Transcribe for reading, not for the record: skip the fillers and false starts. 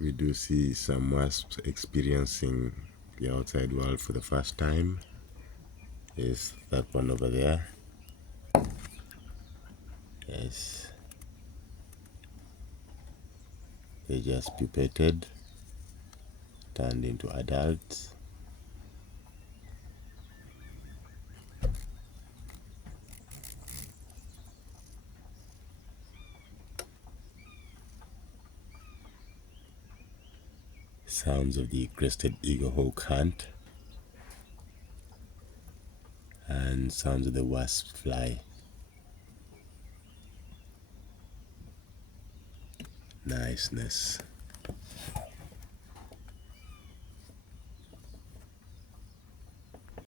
We do see some wasps experiencing the outside world for the first time. Is that one over there? Yes. They just pupated, turned into adults. Sounds of the crested eagle hawk hunt, and sounds of the wasp fly. Niceness.